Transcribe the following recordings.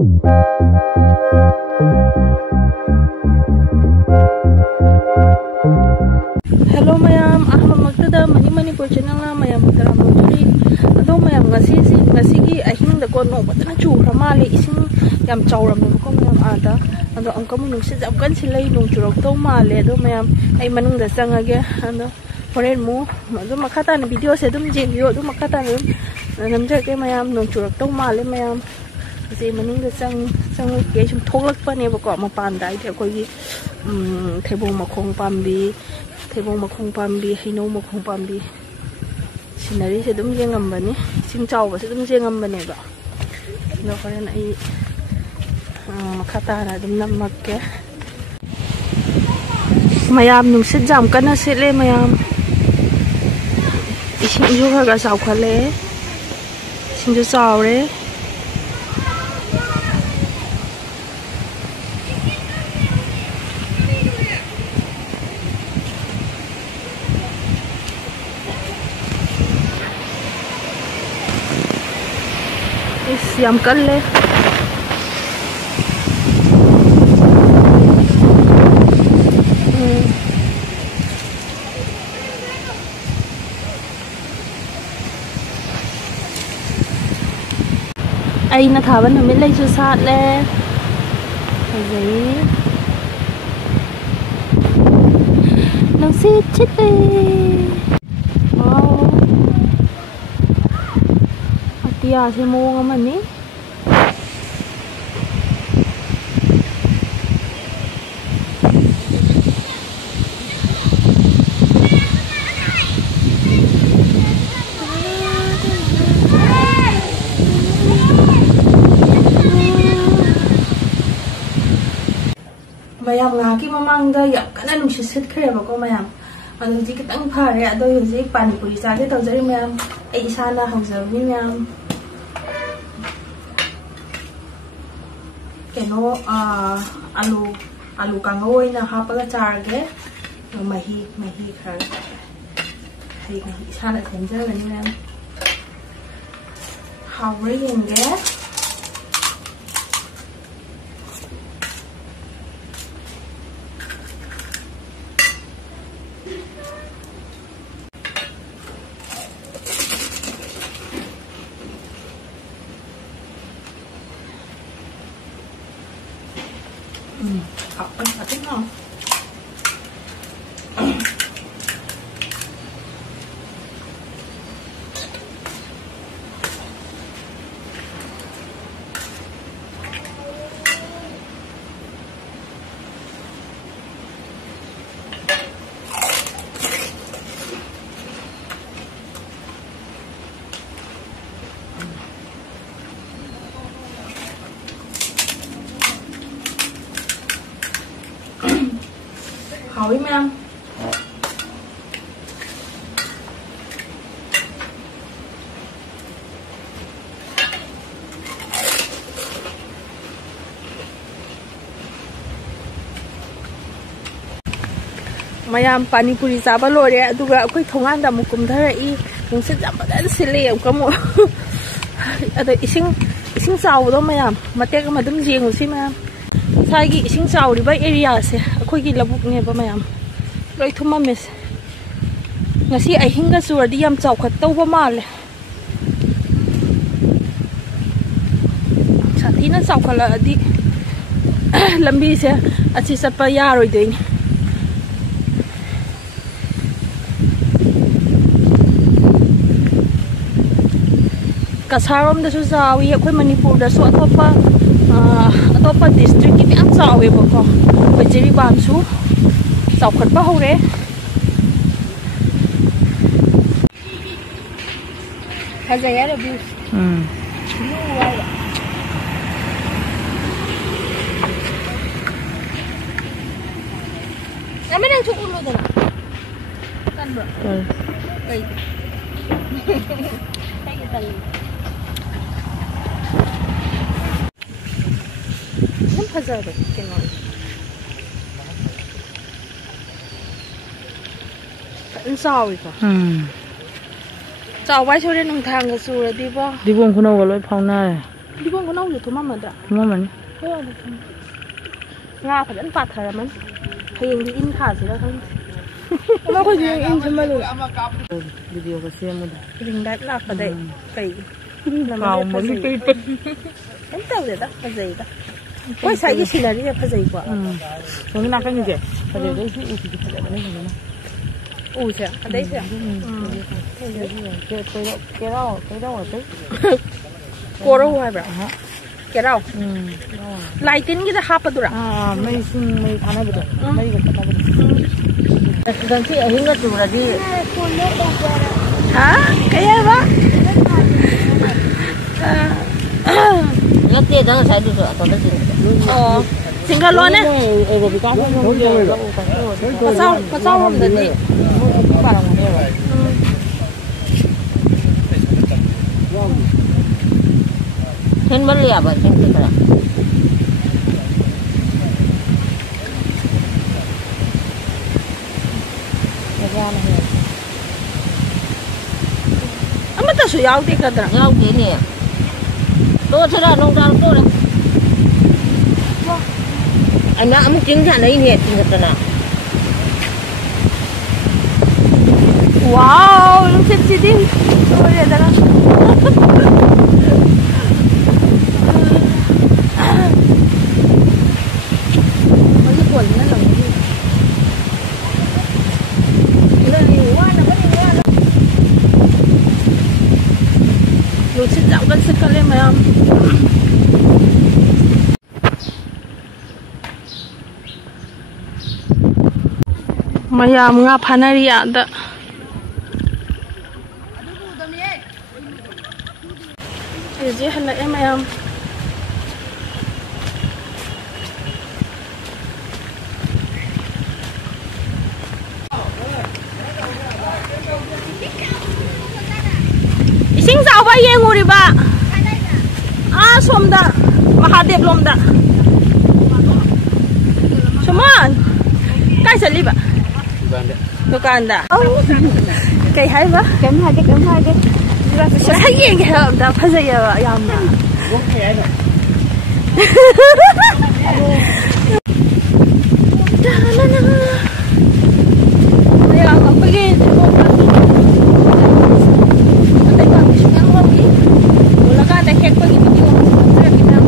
Hello mayam, ahmad magtada Manipur channel na mayam taramoduri ado mayam ngasi ahing da ko no batna chu ramale ising yam chawram no ko mayam ada ado ang kamu nung jam kan silai nung churok to male ado mayam ai manung da changage ado foren mu ado makata na video se dum jeng yo ado makata namja ke mayam nung churok to male mayam je manung da chang ke chum thoklak pa ne ba ko ma pan dai de ko gi thebong makhong pambi thebong makhong pambi haino makhong pambi sinari se dum jengam bani sing chaw ba se dum jengam bani ba no karen ai makhata na dum namak ke mayam nung sit jam kana sele mayam ising ju ga saw khale sing ju chaw re yam kalle ai na thả vẫn mình lấy cho sát le giấy nó xít chết đi wow tia se mo ngaman ni mayam nga ki mamang da ya kana nung sit khre ba ko mayam adu ji kitang phare adu ji pani puri cha ke taw jari mayam ai isana hauza mi mayam keno alu kangoi na hapaga charge mahi khar hai isana thenja gani mayam hawre yenge thích không? Hỏi mấy em mayam pani puri chaba lore aduga akoi thongan da mukum dharai nung se jam badan sile kamu ado ising chaw do mayam matek ma dum jeng si mayam sai gi ising chaw ri ba area se akoi gi labuk ne ba mayam loi thuma mes ngasi ai hinga sur di yam chaw khat to ba mal sathina chaw khala adi lambi se achi sapa ya roi doin Kasarom da su zawi akhoi Manipur da su atopa district ki myam zawi ba ko khoi Jeriban su chaw khat ba hore fazaya da bu Nama nang cukup lo tu, kan bro? Baik. Saya kita lihat. Nam fazar tu, kenal. Kan sawi ko. Sawi so dia nung thang ke sur di ba? Di bong kuno waloi phang na. Fadigon ko naulit tumamada. Tumaman. Nga fadyan patharaman. Hayeng di in khasira kan. Ama ko yung in samalu. Video kasi mo. Ring dat la paday. Kay. Kaw mo ri paper. Ang tawde da, fazay da. Oi sai gi sinari ya fazay kwa. So na kan ni je. Fadai dai shi uti fadai da ne ne. Usa, adai sa. Cái đó ở đấy. Cô đâu hay bả? Cái đâu? Lại tin cái đó hấp được à? Mấy thằng này được. Mấy cái thằng này được. Gần khi ở hướng nó chủ là đi. Hả? Cái gì vậy? Nhất tiết đó sai được rồi, còn nó gì? Xin cả luôn đấy. Có sao không được đi? Hen beli apa? Hen kita. Ama ta su yau ti kadra. Yau ti ni. Tôi sẽ là nông dân tôi đấy. Anh đã muốn chứng nhận đấy nhỉ, chứng nhận nào. Wow, look at it. Oh ya dah. Masih kuat ni lah. Lu sedap kan sekali mayam. Mayam ngap hanari ada. Jadi hal em mayam. Ising sao ba ye nguri ba? Somda Mahadev lomda. Cuman kai sali ba? Dukaan da. Kai hai ba? Kém hai cái. Saya yang kaya dah pasal ya yang mana? Dah lah. Saya akan pergi. Ada yang mesti yang lagi. Mula kan ada kek pergi video. Saya kita.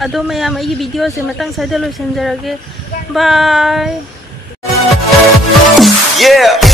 Aduh, mayam ini video saya matang saya dah luluskan jarang. Bye. Yeah.